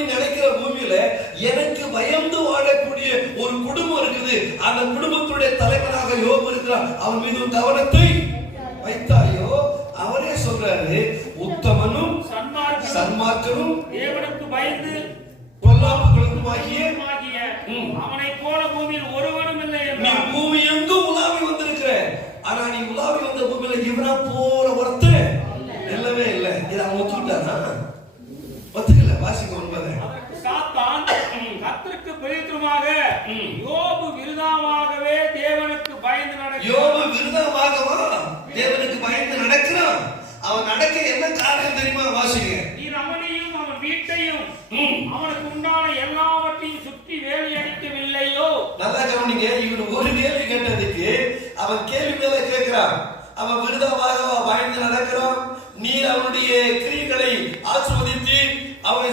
அப்படின்னு நினைக்கிற பூமியில எனக்கு பயந்து வாழக்கூடிய ஒரு குடும்பம் இருக்குது. அந்த குடும்பத்துடைய தலைவனாக யோபு இருக்கிறார். அவன் மீது கவனத்தை வைத்தாயோ. அவரே சொல்றாரு, உத்தமனும் சன்மார்க்கனும் தேவனுக்கு பயந்து பொல்லாப்புகளுக்குமாகிய அவனை போல பூமியில் ஒருவனும் இல்லை. நீ பூமி எங்கும் உலாவி வந்திருக்கிற, ஆனா நீ உலாவி வந்த பூமியில இவனை போல ஒருத்தர் இல்லவே இல்லை. இதை அவன் ஒத்துக்கிட்டானா? ஒத்துக்கல. வாசிக்க ஒன்பது. சாத்தான் கர்த்தருக்கு விரோதமாக யோபு விருதாவாகவே தேவனுக்கு பயந்து நடக்கிறான். யோபு விருதாவாகவா தேவனுக்கு பயந்து நடக்கிறான். அவன் நடக்க என்ன காரணம் தெரியுமா? வாசிங்க. நீர் அவனையும் அவன் வீட்டையும் அவனுக்கு உண்டான எல்லாவற்றையும் சுற்றி வேலி அடிக்கவில்லையோ? நல்லா கவனிங்க. இவன் ஒரு கேள்வி கேட்டதுக்கு அவன் கேள்வி மேல கேட்கிறான். அவன் விருதாவாகவா பயந்து நடக்கிறான். நீர் அவனுடைய கிரியைகளை ஆசீர்வதித்து அவனை